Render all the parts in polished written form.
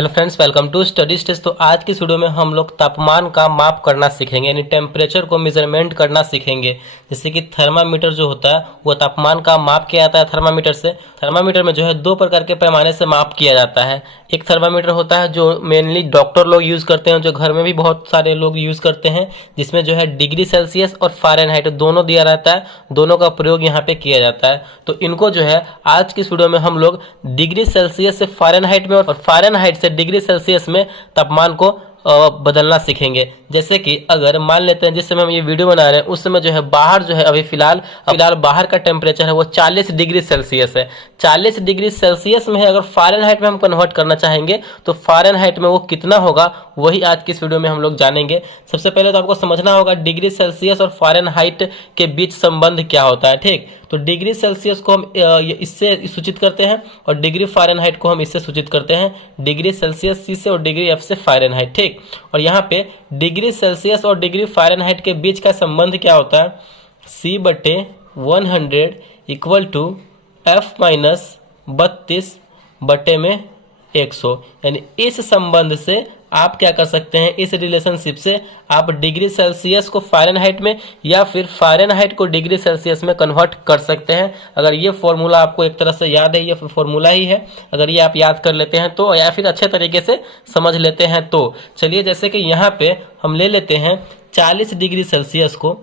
Hello friends, welcome to Study Stage. तो आज की वीडियो में हम लोग तापमान का माप करना सीखेंगे, यानी टेम्परेचर को मेजरमेंट करना सीखेंगे। जैसे कि थर्मामीटर जो होता है वो तापमान का माप किया जाता है थर्मामीटर से। थर्मामीटर में जो है दो प्रकार के पैमाने से माप किया जाता है। एक थर्मामीटर होता है जो मेनली डॉक्टर लोग यूज़ करते हैं, जो घर में भी बहुत सारे लोग यूज़ करते हैं, जिसमें जो है डिग्री सेल्सियस और फ़ारेनहाइट दोनों दिया रहता है। दोनों का प्रयोग यहाँ पे किया जाता है। तो इनको जो है आज की वीडियो में हम लोग डिग्री सेल्सियस से फ़ारेनहाइट में और फ़ारेनहाइट से डिग्री सेल्सियस में तापमान को बदलना सीखेंगे। जैसे कि अगर मान लेते हैं जिस समय हम ये वीडियो बना रहे हैं उस समय जो है बाहर जो है अभी फिलहाल बाहर का टेम्परेचर है वो 40 डिग्री सेल्सियस है। 40 डिग्री सेल्सियस में है, अगर फ़ारेनहाइट में हम कन्वर्ट करना चाहेंगे तो फ़ारेनहाइट में वो कितना होगा वही आज की इस वीडियो में हम लोग जानेंगे। सबसे पहले तो आपको समझना होगा डिग्री सेल्सियस और फ़ारेनहाइट के बीच संबंध क्या होता है। ठीक, तो डिग्री सेल्सियस को हम इससे सूचित करते हैं और डिग्री फ़ारेनहाइट को हम इससे सूचित करते हैं। डिग्री सेल्सियस सी से और डिग्री एफ से फ़ारेनहाइट। ठीक, और यहाँ पे डिग्री सेल्सियस और डिग्री फ़ारेनहाइट के बीच का संबंध क्या होता है, C/100 इक्वल टू F-32/100। यानी इस संबंध से आप क्या कर सकते हैं, इस रिलेशनशिप से आप डिग्री सेल्सियस को फ़ारेनहाइट में या फिर फ़ारेनहाइट को डिग्री सेल्सियस में कन्वर्ट कर सकते हैं। अगर ये फॉर्मूला आपको एक तरह से याद है, ये फॉर्मूला ही है, अगर ये आप याद कर लेते हैं तो, या फिर अच्छे तरीके से समझ लेते हैं तो चलिए, जैसे कि यहाँ पे हम ले लेते हैं 40 डिग्री सेल्सियस को।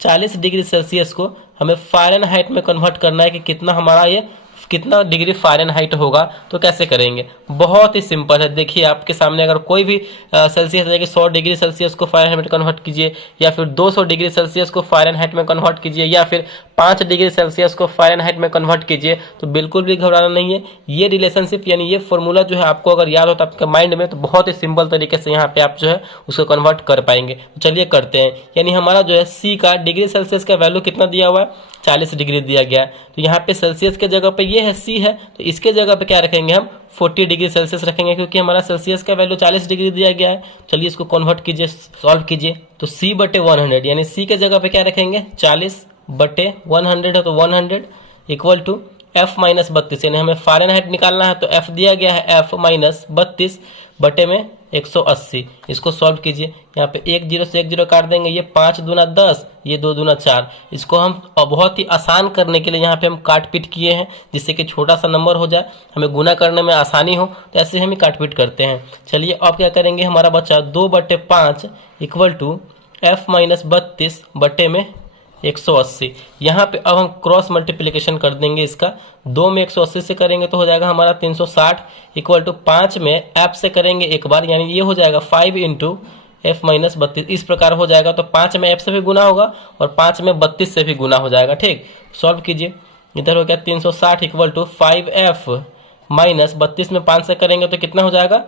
40 डिग्री सेल्सियस को हमें फ़ारेनहाइट में कन्वर्ट करना है कि कितना हमारा ये कितना डिग्री फ़ारेनहाइट होगा। तो कैसे करेंगे, बहुत ही सिंपल है। देखिए आपके सामने अगर कोई भी सेल्सियस है कि 100 डिग्री सेल्सियस को फ़ारेनहाइट में कन्वर्ट कीजिए, या फिर 200 डिग्री सेल्सियस को फ़ारेनहाइट में कन्वर्ट कीजिए, या फिर 5 डिग्री सेल्सियस को फ़ारेनहाइट में कन्वर्ट कीजिए, तो बिल्कुल भी घबराना नहीं है। ये रिलेशनशिप यानी ये फॉर्मूला जो है आपको अगर याद होता है आपके माइंड में, तो बहुत ही सिंपल तरीके से यहाँ पे आप जो है उसको कन्वर्ट कर पाएंगे। तो चलिए करते हैं। यानी हमारा जो है सी का डिग्री सेल्सियस का वैल्यू कितना दिया हुआ है, 40 डिग्री दिया गया है। तो यहाँ पे सेल्सियस के जगह पे ये है सी है, तो इसके जगह पे क्या रखेंगे हम 40 डिग्री सेल्सियस रखेंगे, क्योंकि हमारा सेल्सियस का वैल्यू 40 डिग्री दिया गया है। चलिए इसको कन्वर्ट कीजिए, सॉल्व कीजिए। तो C/100 यानी सी के जगह पे क्या रखेंगे 40/100 है, तो 100 इक्वल टू F-32 यानी हमें फ़ारेनहाइट निकालना है, तो F दिया गया है F-32/180। इसको सॉल्व कीजिए। यहाँ पे 1 0 से 1 0 काट देंगे, ये 5 दूना 10, ये 2 दूना 4। इसको हम बहुत ही आसान करने के लिए यहाँ पे हम काट पीट किए हैं, जिससे कि छोटा सा नंबर हो जाए, हमें गुना करने में आसानी हो, तो ऐसे हम ही काट पीट करते हैं। चलिए अब क्या करेंगे, हमारा बच्चा 2/5 इक्वल टू F-32/180। यहाँ पे अब हम क्रॉस मल्टीप्लिकेशन कर देंगे इसका। 2 में 180 से करेंगे तो हो जाएगा हमारा 360 इक्वल टू 5 में F से करेंगे एक बार, यानी ये हो जाएगा 5 इंटू F-32। इस प्रकार हो जाएगा। तो 5 में F से भी गुना होगा और 5 में 32 से भी गुना हो जाएगा। ठीक, सॉल्व कीजिए। इधर हो गया 360 इक्वल टू 5F-32 में 5 से करेंगे तो कितना हो जाएगा,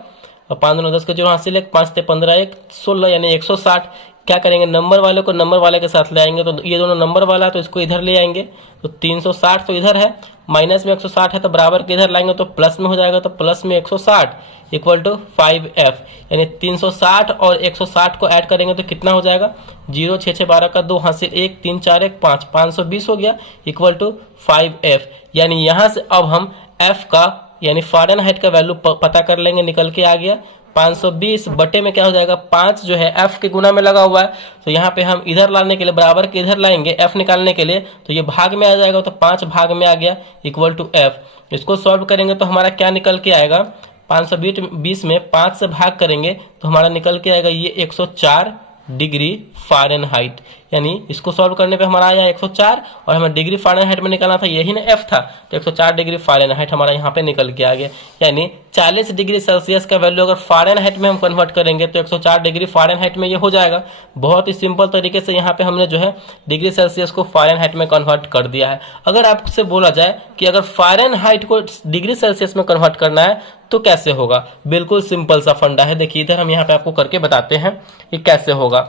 और 5 9 10 का 0 हासिल है, 5 से 15 1 16 यानी 160। क्या करेंगे, नंबर वाले को नंबर वाले के साथ ले आएंगे, तो ये दोनों नंबर वाला है तो इसको इधर ले आएंगे। तो 360 तो इधर है, माइनस में 160 है तो बराबर के इधर लाएंगे तो प्लस में हो जाएगा। तो प्लस में 160 इक्वल टू 5F, यानी 360 और 160 को ऐड करेंगे तो कितना हो जाएगा, 0 6 6 12 का 2 हासिल 1 3 4 1 5 520 हो गया इक्वल टू 5F। यानी यहाँ से अब हम F का यानी फ़ारेनहाइट का वैल्यू पता कर लेंगे, निकल के आ गया 520 बटे में क्या हो जाएगा, 5 जो है F के गुना में लगा हुआ है, तो यहाँ पे हम इधर लाने के लिए बराबर के इधर लाएंगे F निकालने के लिए, तो ये भाग में आ जाएगा, तो 5 भाग में आ गया इक्वल टू F। इसको सॉल्व करेंगे तो हमारा क्या निकल के आएगा, 520 में 5 से भाग करेंगे तो हमारा निकल के आएगा ये 104 डिग्री फ़ारेनहाइट। यानी इसको सॉल्व करने पे हमारा आया 104 और हमें डिग्री फ़ारेनहाइट में निकालना था, यही ना F था, तो 104 डिग्री फ़ारेनहाइट हमारा यहाँ पे निकल के आ गया। यानी 40 डिग्री सेल्सियस का वैल्यू अगर फ़ारेनहाइट में हम कन्वर्ट करेंगे तो 104 डिग्री फ़ारेनहाइट में ये हो जाएगा। बहुत ही सिंपल तरीके से यहाँ पे हमने जो है डिग्री सेल्सियस को फ़ारेनहाइट में कन्वर्ट कर दिया है। अगर आपसे बोला जाए कि अगर फ़ारेनहाइट को डिग्री सेल्सियस में कन्वर्ट करना है तो कैसे होगा, बिल्कुल सिंपल सा फंडा है। देखिए इधर हम यहाँ पे आपको करके बताते हैं कि कैसे होगा।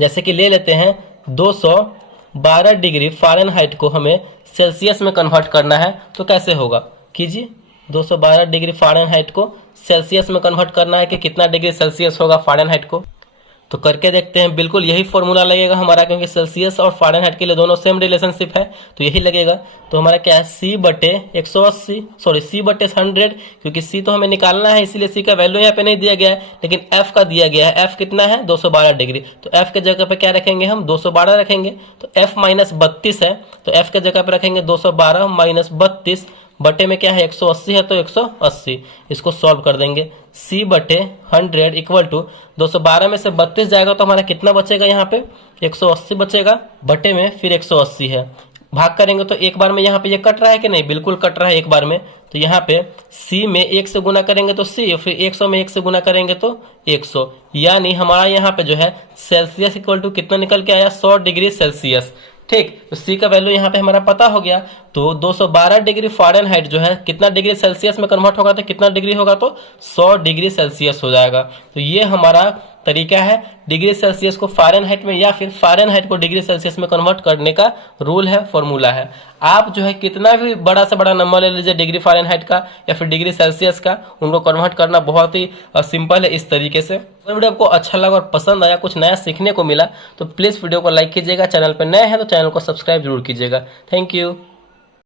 जैसे कि ले लेते हैं 212 डिग्री फ़ारेनहाइट को हमें सेल्सियस में कन्वर्ट करना है, तो कैसे होगा, कीजिए। 212 डिग्री फ़ारेनहाइट को सेल्सियस में कन्वर्ट करना है कि कितना डिग्री सेल्सियस होगा फ़ारेनहाइट को, तो करके देखते हैं। बिल्कुल यही फॉर्मूला लगेगा हमारा, क्योंकि सेल्सियस और फ़ारेनहाइट के लिए दोनों सेम रिलेशनशिप है, तो यही लगेगा। तो हमारा क्या है, C बटे 180, सॉरी C बटे 100, क्योंकि C तो हमें निकालना है, इसीलिए C का वैल्यू यहाँ पे नहीं दिया गया है, लेकिन F का दिया गया है। F कितना है, 212 डिग्री, तो F के जगह पे क्या रखेंगे हम, 212 रखेंगे। तो F माइनस 32 है, तो F के जगह पे रखेंगे 212 माइनस 32, बटे में क्या है 180 है, तो 180 इसको सॉल्व कर देंगे। C बटे 100 इक्वल टू 212 में से 32 जाएगा तो हमारा कितना बचेगा, यहाँ पे 180 बचेगा, बटे में फिर 180 है, भाग करेंगे तो एक बार में यहाँ पे ये कट रहा है कि नहीं, बिल्कुल कट रहा है एक बार में। तो यहाँ पे C में 1 से गुना करेंगे तो C, फिर 100 में 1 से गुना करेंगे तो 100, यानी हमारा यहाँ पे जो है सेल्सियस इक्वल टू कितना निकल के आया, 100 डिग्री सेल्सियस। ठीक, तो C का वैल्यू यहाँ पे हमारा पता हो गया। तो 212 डिग्री फ़ारेनहाइट जो है कितना डिग्री सेल्सियस में कन्वर्ट होगा, तो कितना डिग्री होगा, तो 100 डिग्री सेल्सियस हो जाएगा। तो ये हमारा तरीका है डिग्री सेल्सियस को फ़ारेनहाइट में या फिर फ़ारेनहाइट को डिग्री सेल्सियस में कन्वर्ट करने का रूल है, फॉर्मूला है। आप जो है कितना भी बड़ा से बड़ा नंबर ले लीजिए डिग्री फ़ारेनहाइट का या फिर डिग्री सेल्सियस का, उनको कन्वर्ट करना बहुत ही सिंपल है इस तरीके से। अगर वीडियो आपको अच्छा लगा और पसंद आया, कुछ नया सीखने को मिला, तो प्लीज़ वीडियो को लाइक कीजिएगा। चैनल पर नए हैं तो चैनल को सब्सक्राइब जरूर कीजिएगा। Thank you.